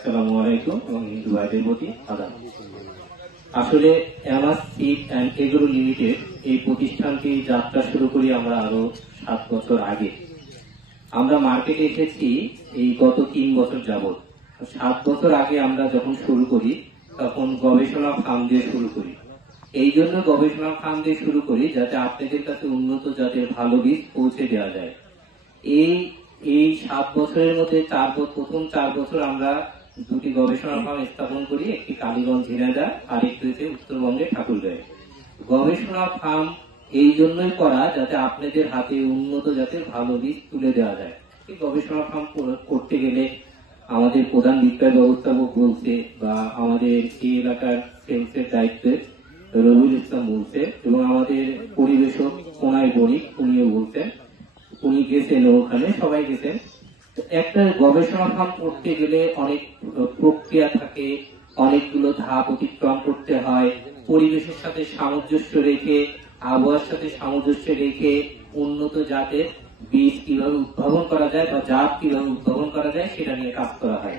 আসসালামু আলাইকুম এবং হিন্দু ভাইদের প্রতি আদাব। আসলে এমাস সিড অ্যান্ড এগ্রো লিমিটেড এই প্রতিষ্ঠানটি যাত্রা শুরু করি আমরা আরো 7 বছর আগে। আমরা মার্কেটে এসেছি এই গত 3 বছর যাবত। 7 বছর আগে আমরা যখন শুরু করি তখন গবেষণা ফার্ম দিয়ে শুরু করি। এই জন্য গবেষণা ফার্ম দিয়ে শুরু করি যাতে আপনাদের কাছে উন্নত জাতের ভালো বীজ পৌঁছে দেওয়া যায়। এই 7 বছরের মধ্যে প্রথম 4 বছর আমরা দুটি গবেষণা ফার্ম স্থাপন করি, একটি কালীগঞ্জ ঝিনাইদহ আর একটি হচ্ছে উত্তরবঙ্গের ঠাকুরগাঁয়ে। গবেষণা ফার্ম এই জন্যই করা যাতে আপনাদের হাতে উন্নত জাতের ভালো বীজ তুলে দেওয়া যায়। এই গবেষণা ফার্ম করতে গেলে আমাদের প্রধান বিক্রয় ব্যবস্থাপক বলছে বা আমাদের এই এলাকার সেলসের দায়িত্বে রবিউল ইসলাম বলছে এবং আমাদের পরিবেশক কোনায় বণিক উনিও বলছেন, উনি গেছেন ওখানে, সবাই গেছেন। একটা গবেষণা ফার্ম করতে গেলে অনেক প্রক্রিয়া থাকে, অনেকগুলো ধাপ অতিক্রম করতে হয়। পরিবেশের সাথে সামঞ্জস্য রেখে, আবহাওয়ার সাথে সামঞ্জস্য রেখে উন্নত জাতের বীজ কিভাবে উদ্ভাবন করা যায় বা জাত কিভাবে উদ্ভাবন করা যায় সেটা নিয়ে কাজ করা হয়।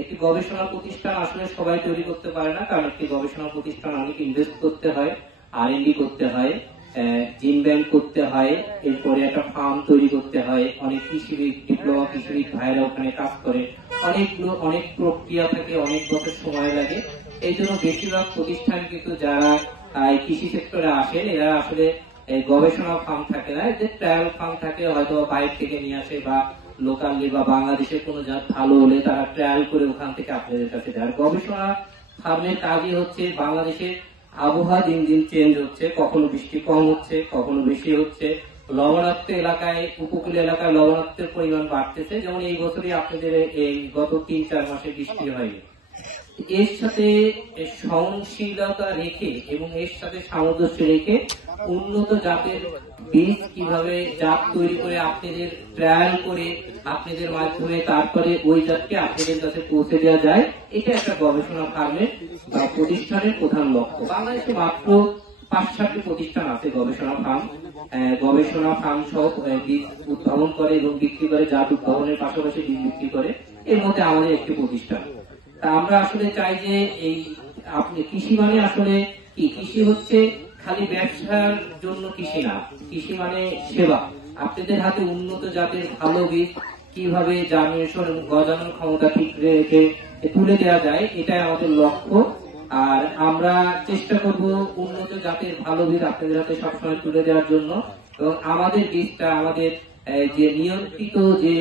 একটি গবেষণা প্রতিষ্ঠান আসলে সবাই তৈরি করতে পারে না, কারণ একটি গবেষণা প্রতিষ্ঠান অনেক ইনভেস্ট করতে হয়, R&D করতে হয়, জিন ব্যাংক করতে হয়, এরপরে একটা ফার্ম তৈরি করতে হয়, অনেক কৃষিবিদ ডিপ্লোমা কৃষিবিদ ভাইরা ওখানে কাজ করে, অনেক প্রক্রিয়া থাকে, অনেক বছর সময় লাগে। এই জন্য বেশিরভাগ প্রতিষ্ঠান কিন্তু যারা কৃষি সেক্টরে আসেন এরা আসলে গবেষণা ফার্ম থাকে না, যে ট্রায়াল ফার্ম থাকে, হয়তো বাইরে থেকে নিয়ে আসে বা লোকালি বা বাংলাদেশের কোনো জাত ভালো হলে তারা ট্রায়াল করে ওখান থেকে আপনাদের কাছে দেয়। গবেষণা ফার্মের কাজই হচ্ছে বাংলাদেশের আবহাওয়া দিন দিন চেঞ্জ হচ্ছে, কখনো বৃষ্টি কম হচ্ছে, কখনো বেশি হচ্ছে, লবণাক্ত এলাকায়, উপকূলীয় এলাকায় লবণাক্তের পরিমাণ বাড়তেছে। যেমন এই বছরই আপনাদের এই গত 3-4 মাসে বৃষ্টি হয়নি। এর সাথে সহনশীলতা রেখে এবং এর সাথে সামঞ্জস্য রেখে উন্নত জাতের বীজ কিভাবে জাত তৈরি করে আপনাদের ট্রায়াল করে আপনাদের মাধ্যমে তারপরে ওই জাতকে আপনাদের কাছে পৌঁছে দেওয়া যায়, এটা একটা গবেষণা ফার্মের বা প্রতিষ্ঠানের প্রধান লক্ষ্য। বাংলাদেশে মাত্র 5-7টি প্রতিষ্ঠান আছে গবেষণা ফার্ম সব বীজ উদ্ভাবন করে এবং বিক্রি করে, জাত উদ্ভাবনের পাশাপাশি বীজ বিক্রি করে। এর মধ্যে আমাদের একটি প্রতিষ্ঠান। তা আমরা আসলে চাই যে এই আপনি কৃষি মানে আসলে কি, কৃষি হচ্ছে খালি ব্যবসার জন্য কৃষি না, কৃষি মানে সেবা। আপনাদের হাতে উন্নত জাতের ভালো বীজ কিভাবে জার্মিনেশন এবং গজানোর ক্ষমতা ঠিক রেখে তুলে দেওয়া যায়, এটাই আমাদের লক্ষ্য। আর আমরা চেষ্টা করব উন্নত জাতের ভালো বীজ আপনাদের হাতে সবসময় তুলে দেওয়ার জন্য। এবং আমাদের বীজটা আমাদের যে নিয়ন্ত্রিত যে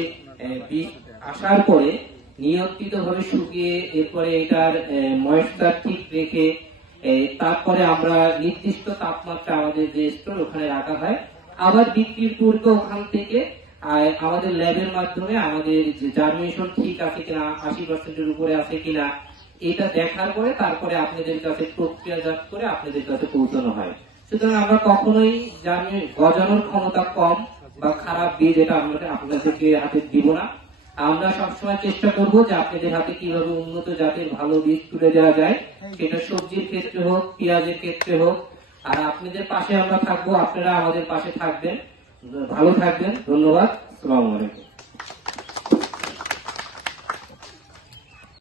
বীজ আসার পরে নিয়ন্ত্রিত ভাবে শুকিয়ে এরপরে এটার ময়েশ্চার ঠিক রেখে তারপরে আমরা নির্দিষ্ট তাপমাত্রা আমাদের যে স্টোর ওখানে রাখা হয়, আবার বিক্রির পূর্বে ওখান থেকে আমাদের ল্যাবের মাধ্যমে আমাদের জার্মিনেশন ঠিক আছে কিনা, 80%-এর উপরে আছে কিনা, এটা দেখার পরে তারপরে আপনাদের কাছে প্রক্রিয়াজাত করে আপনাদের কাছে পৌঁছানো হয়। সুতরাং আমরা কখনোই গজানোর ক্ষমতা কম বা খারাপ বীজ এটা আমরা আপনাদেরকে হাতে দিব না। আমরা সবসময় চেষ্টা করব যে আপনাদের হাতে কিভাবে উন্নত জাতের ভালো বীজ তুলে দেওয়া যায়, সেটা সবজির ক্ষেত্রে হোক, পেঁয়াজের ক্ষেত্রে হোক। আর আপনাদের পাশে আমরা থাকবো, আপনারা আমাদের পাশে থাকবেন। ভালো থাকবেন, ধন্যবাদ, আসসালামু আলাইকুম।